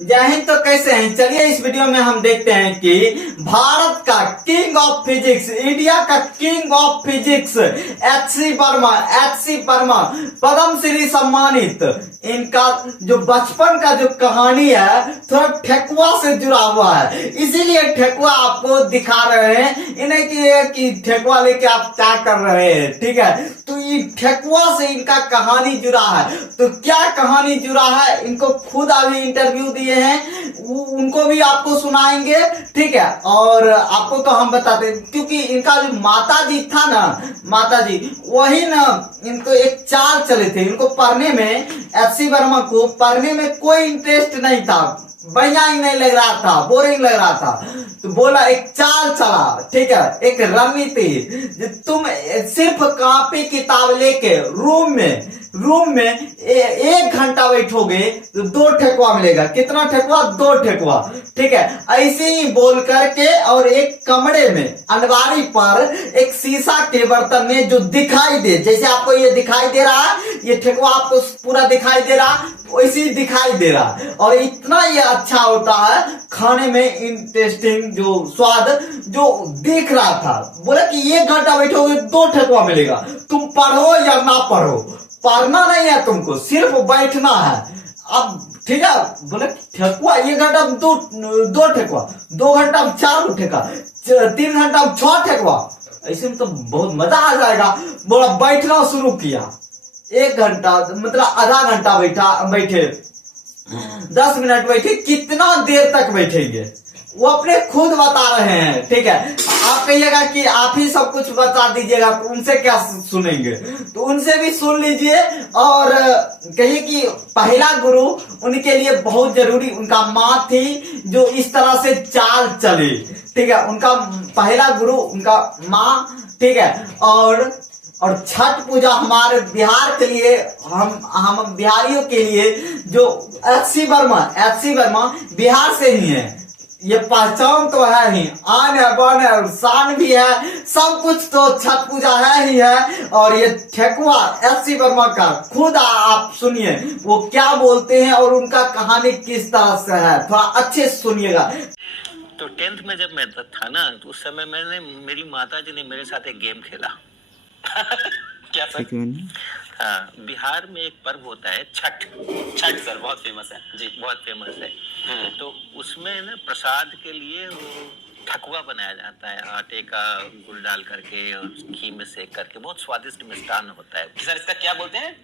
जय हिंद। तो कैसे हैं? चलिए इस वीडियो में हम देखते हैं कि भारत का किंग ऑफ फिजिक्स, इंडिया का king of physics एच.सी. Verma Padma Shri सम्मानित, इनका जो बचपन का जो कहानी है थोड़ा ठेकुआ से जुड़ा हुआ है, इसीलिए ठेकुआ आपको दिखा रहे हैं। इन्हें कि ठेकुआ लेके आप क्या कर रहे हैं, ठीक है। तो ये ठेकुआ से इनका कहानी जुड़ा है। तो क्या कहानी जुड़ा है, इनको खुद अभी इंटरव्यू दिए हैं, उनको भी आपको सुनाएंगे, ठीक है। और आपको तो हम बताते हैं क्योंकि इनका जो माता जी था ना, माता जी वही ना इनको एक चाल चले थे। इनको पढ़ने में, एच.सी. वर्मा को पढ़ने में कोई इंटरेस्ट नहीं था, बढ़िया ही नहीं लग रहा था, बोरिंग लग रहा था। तो बोला एक चाल चला, ठीक है, एक रणनीति, तुम सिर्फ कॉपी किताब लेके रूम में 1 घंटा बैठोगे तो 2 ठेकुआ मिलेगा। कितना ठेकुआ? 2 ठेकुआ, ठीक है। ऐसे ही बोल करके और एक कमरे में अलमारी पर एक शीशा के बर्तन में जो दिखाई दे, जैसे आपको ये दिखाई दे रहा है, ये ठेकुआ आपको पूरा दिखाई दे रहा, वैसे ही दिखाई दे रहा। और इतना ये अच्छा होता है खाने में, इंटरेस्टिंग जो स्वाद जो देख रहा था। बोला कि 1 घंटा बैठोगे 2 ठेकुआ मिलेगा, तुम पढ़ो या ना पढ़ो, पढ़ना नहीं है तुमको, सिर्फ बैठना है। अब ठीक है, बोले ठेकुआ 1 घंटा में 2 ठेकुआ, 2 घंटा में 4 ठेकुआ, 3 घंटा में 6 ठेकुआ, ऐसे में तो बहुत मजा आ जाएगा। बोला बैठना शुरू किया, 1 घंटा मतलब आधा घंटा बैठे 10 मिनट बैठे, कितना देर तक बैठेंगे वो अपने खुद बता रहे हैं, ठीक है। आप कहिएगा कि आप ही सब कुछ बता दीजिएगा तो उनसे क्या सुनेंगे, तो उनसे भी सुन लीजिए। और कहिए कि पहला गुरु उनके लिए बहुत जरूरी उनका माँ थी, जो इस तरह से चाल चले, ठीक है। उनका पहला गुरु उनका माँ, ठीक है। और छठ पूजा हमारे बिहार के लिए, हम बिहारियों के लिए, जो एच.सी. वर्मा बिहार से ही है, ये पहचान तो है ही, आन है, बान है, शान भी है, सब कुछ तो छठ पूजा है ही है। और ये ठेकुआ एच.सी. वर्मा का खुद आप सुनिए वो क्या बोलते हैं और उनका कहानी किस तरह से है, थोड़ा अच्छे से सुनिएगा। तो 10th में जब मैं था ना, तो उस समय मेरी माता जी ने मेरे साथ एक गेम खेला। क्या सर? हाँ, बिहार में एक पर्व होता है छठ सर, बहुत फेमस है जी, बहुत फेमस है। तो उसमें ना प्रसाद के लिए वो ठकुआ बनाया जाता है, आटे का गुड़ डाल करके और घी में सेक करके, बहुत स्वादिष्ट मिष्टान होता है। सर इसका क्या बोलते हैं?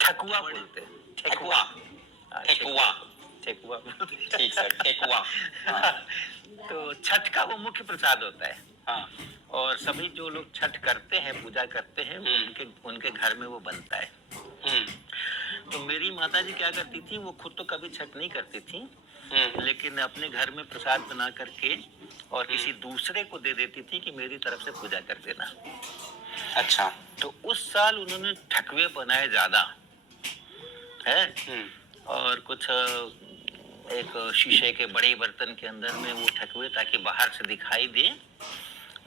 ठकुआ बोलते हैं। ठकुआ ठीक सर, ठेकुआ। तो छठ का वो मुख्य प्रसाद होता है। हाँ। और सभी जो लोग छठ करते हैं, पूजा करते हैं, उनके घर में वो बनता है। तो मेरी माता जी क्या करती थी, वो खुद तो कभी छठ नहीं करती थी, लेकिन अपने घर में प्रसाद बना करके और किसी दूसरे को दे देती थी कि मेरी तरफ से पूजा कर देना। अच्छा। तो उस साल उन्होंने ठकुए बनाए ज्यादा है, और कुछ एक शीशे के बड़े बर्तन के अंदर में वो ठकुए, ताकि बाहर से दिखाई दे,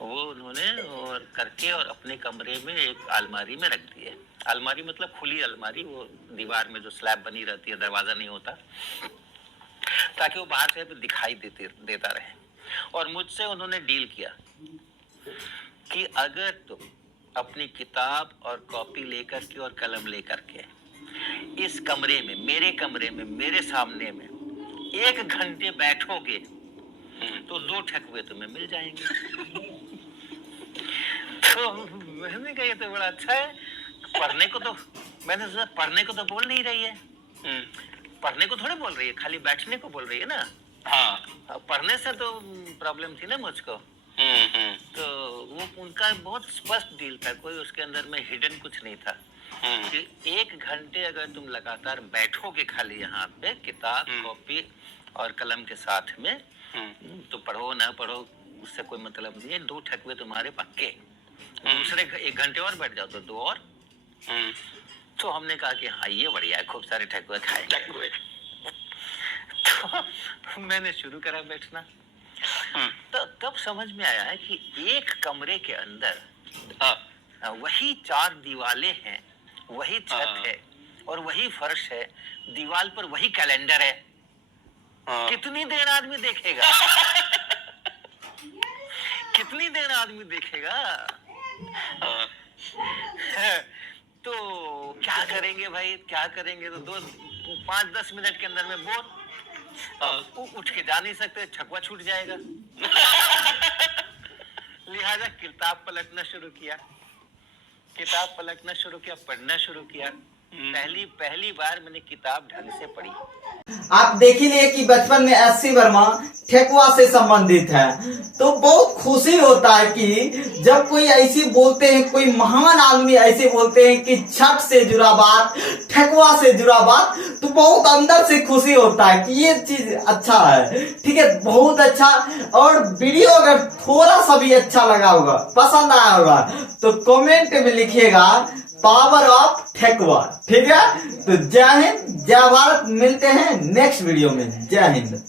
वो उन्होंने और करके और अपने कमरे में एक अलमारी में रख दिए। अलमारी मतलब खुली अलमारी, वो दीवार में जो स्लैब बनी रहती है, दरवाजा नहीं होता, ताकि वो बाहर से दिखाई देता रहे। और मुझसे उन्होंने डील किया कि अगर तुम अपनी किताब और कॉपी लेकर के और कलम लेकर के इस कमरे में, मेरे सामने में 1 घंटे बैठोगे तो 2 ठकुए तुम्हें मिल जाएंगे। तो मैंने कहा ये तो बड़ा अच्छा है। पढ़ने को तो मैंने सोचा पढ़ने को तो बोल नहीं रही है, पढ़ने को थोड़े बोल रही है, खाली बैठने को बोल रही है ना। हाँ, पढ़ने से तो प्रॉब्लम थी ना मुझको। तो वो उनका बहुत स्पष्ट डील था, कोई उसके अंदर में हिडन कुछ नहीं था। कि 1 घंटे अगर तुम लगातार बैठोगे खाली यहाँ पे किताब कॉपी और कलम के साथ में, तो पढ़ो ना पढ़ो उससे कोई मतलब नहीं है, 2 ठकुए तुम्हारे पक्के। दूसरे 1 घंटे और बैठ जाओ तो 2 और। तो हमने कहा कि हाँ ये बढ़िया है, खूब सारे ठकुए खाएंगे। तो मैंने शुरू करा बैठना। तो तब समझ में आया है कि एक कमरे के अंदर वही 4 दीवारें हैं, वही छत है और वही फर्श है, दीवार पर वही कैलेंडर है, कितनी देर आदमी देखेगा? कितनी देर आदमी देखेगा? तो क्या करेंगे भाई, क्या करेंगे? तो 5-10 मिनट के अंदर में बोर, उठ के जा नहीं सकते, छकवा छूट जाएगा। लिहाजा किताब पलटना शुरू किया, पढ़ना शुरू किया। पहली बार मैंने किताब ढंग से पढ़ी। आप देख ही लिए कि बचपन में एससी वर्मा ठेकुआ से संबंधित है, तो बहुत खुशी होता है कि जब कोई ऐसी बोलते हैं, कोई महान आदमी ऐसे बोलते हैं कि छठ से जुड़ा बात, ठेकुआ से जुड़ा बात, तो बहुत अंदर से खुशी होता है कि ये चीज अच्छा है। ठीक है, बहुत अच्छा। और वीडियो अगर थोड़ा सा भी अच्छा लगा होगा, पसंद आया होगा, तो कमेंट में लिखिएगा पावर ऑफ ठेकुआ। ठीक है, तो जय हिंद, जय भारत। मिलते हैं नेक्स्ट वीडियो में। जय हिंद।